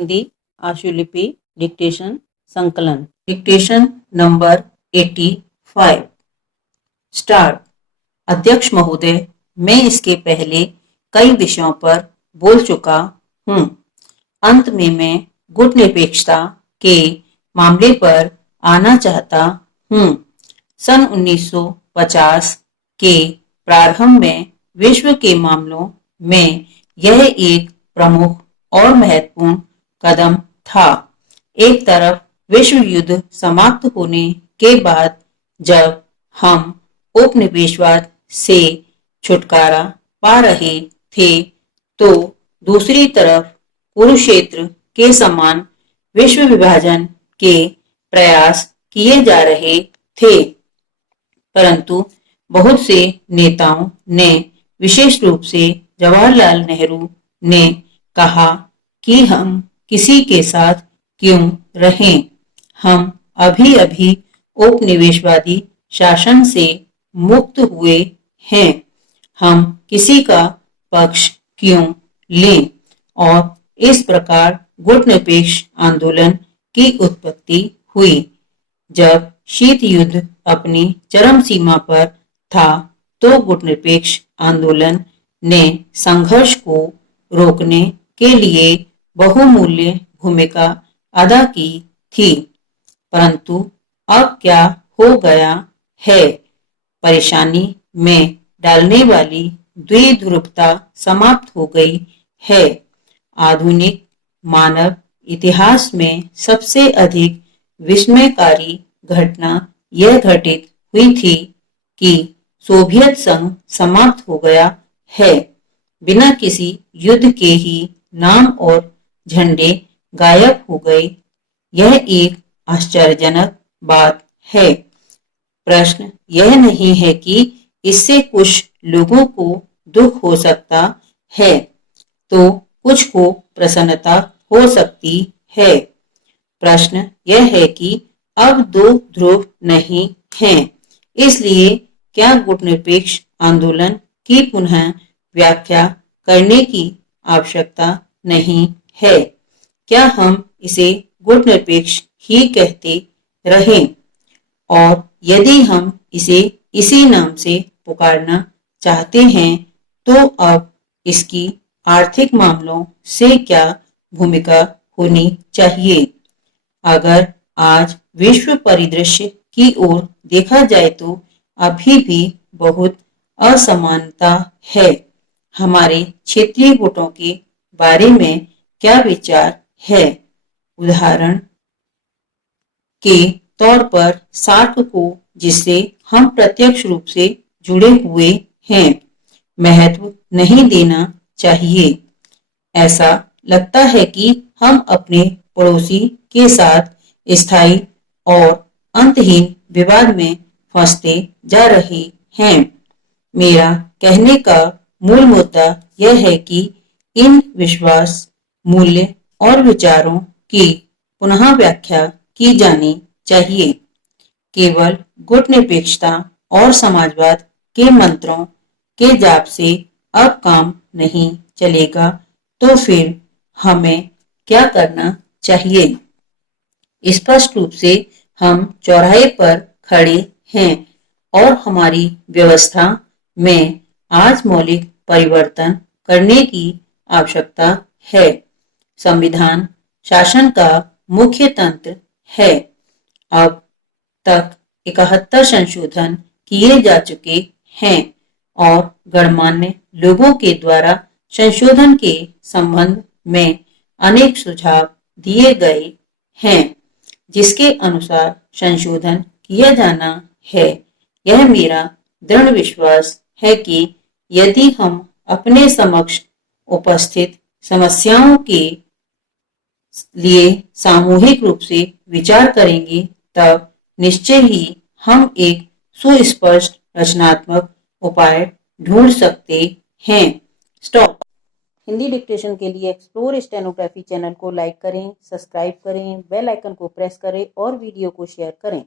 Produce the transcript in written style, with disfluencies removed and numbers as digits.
Hindi आशुलिपि dictation संकलन dictation number 85 start. अध्यक्ष महोदय, मैं इसके पहले कई विषयों पर बोल चुका हूँ। अंत में मैं गुट निरपेक्षता के मामले पर आना चाहता हूँ। सन 1950 के प्रारंभ में विश्व के मामलों में यह एक प्रमुख और महत्वपूर्ण कदम था। एक तरफ विश्व युद्ध समाप्त होने के बाद जब हम उपनिवेशवाद से छुटकारा पा रहे थे, तो दूसरी तरफ कुरुक्षेत्र के समान विश्व विभाजन के प्रयास किए जा रहे थे। परंतु बहुत से नेताओं ने, विशेष रूप से जवाहरलाल नेहरू ने कहा कि हम किसी के साथ क्यों रहें। हम अभी अभी उपनिवेशवादी शासन से मुक्त हुए हैं। हम किसी का पक्ष क्यों लें। और इस प्रकार गुट निरपेक्ष आंदोलन की उत्पत्ति हुई। जब शीत युद्ध अपनी चरम सीमा पर था, तो गुट निरपेक्ष आंदोलन ने संघर्ष को रोकने के लिए बहुमूल्य भूमिका अदा की थी। परंतु अब क्या हो गया है? परेशानी में डालने वाली द्विध्रुवता समाप्त हो गई है। आधुनिक मानव इतिहास में सबसे अधिक विस्मयकारी घटना यह घटित हुई थी कि सोवियत संघ समाप्त हो गया है। बिना किसी युद्ध के ही नाम और झंडे गायब हो गए। यह एक आश्चर्यजनक बात है। प्रश्न यह नहीं है कि इससे कुछ लोगों को दुख हो सकता है, तो कुछ को प्रसन्नता हो सकती है। प्रश्न यह है कि अब दो ध्रुव नहीं हैं, इसलिए क्या गुट निरपेक्ष आंदोलन की पुनः व्याख्या करने की आवश्यकता नहीं है? क्या हम इसे गुट निरपेक्ष ही कहते रहें? और यदि हम इसे इसी नाम से पुकारना चाहते हैं, तो अब इसकी आर्थिक मामलों से क्या भूमिका होनी चाहिए? अगर आज विश्व परिदृश्य की ओर देखा जाए तो अभी भी बहुत असमानता है। हमारे क्षेत्रीय गुटों के बारे में क्या विचार है? उदाहरण के तौर पर सार्क को, जिससे हम प्रत्यक्ष रूप से जुड़े हुए हैं, महत्व नहीं देना चाहिए। ऐसा लगता है कि हम अपने पड़ोसी के साथ स्थायी और अंतहीन विवाद में फंसते जा रहे हैं। मेरा कहने का मूल मुद्दा यह है कि इन विश्वास, मूल्य और विचारों की पुनः व्याख्या की जानी चाहिए। केवल गुट निरपेक्षता और समाजवाद के मंत्रों के जाप से अब काम नहीं चलेगा, तो फिर हमें क्या करना चाहिए? स्पष्ट रूप से हम चौराहे पर खड़े हैं और हमारी व्यवस्था में आज मौलिक परिवर्तन करने की आवश्यकता है। संविधान शासन का मुख्य तंत्र है। अब तक 71 संशोधन किए जा चुके हैं और गणमान्य लोगों के द्वारा संशोधन के संबंध में अनेक सुझाव दिए गए हैं, जिसके अनुसार संशोधन किया जाना है। यह मेरा दृढ़ विश्वास है कि यदि हम अपने समक्ष उपस्थित समस्याओं के लिए सामूहिक रूप से विचार करेंगे, तब निश्चय ही हम एक सुस्पष्ट रचनात्मक उपाय ढूंढ सकते हैं। स्टॉप। हिंदी डिक्टेशन के लिए एक्सप्लोर स्टेनोग्राफी चैनल को लाइक करें, सब्सक्राइब करें, बेल आइकन को प्रेस करें और वीडियो को शेयर करें।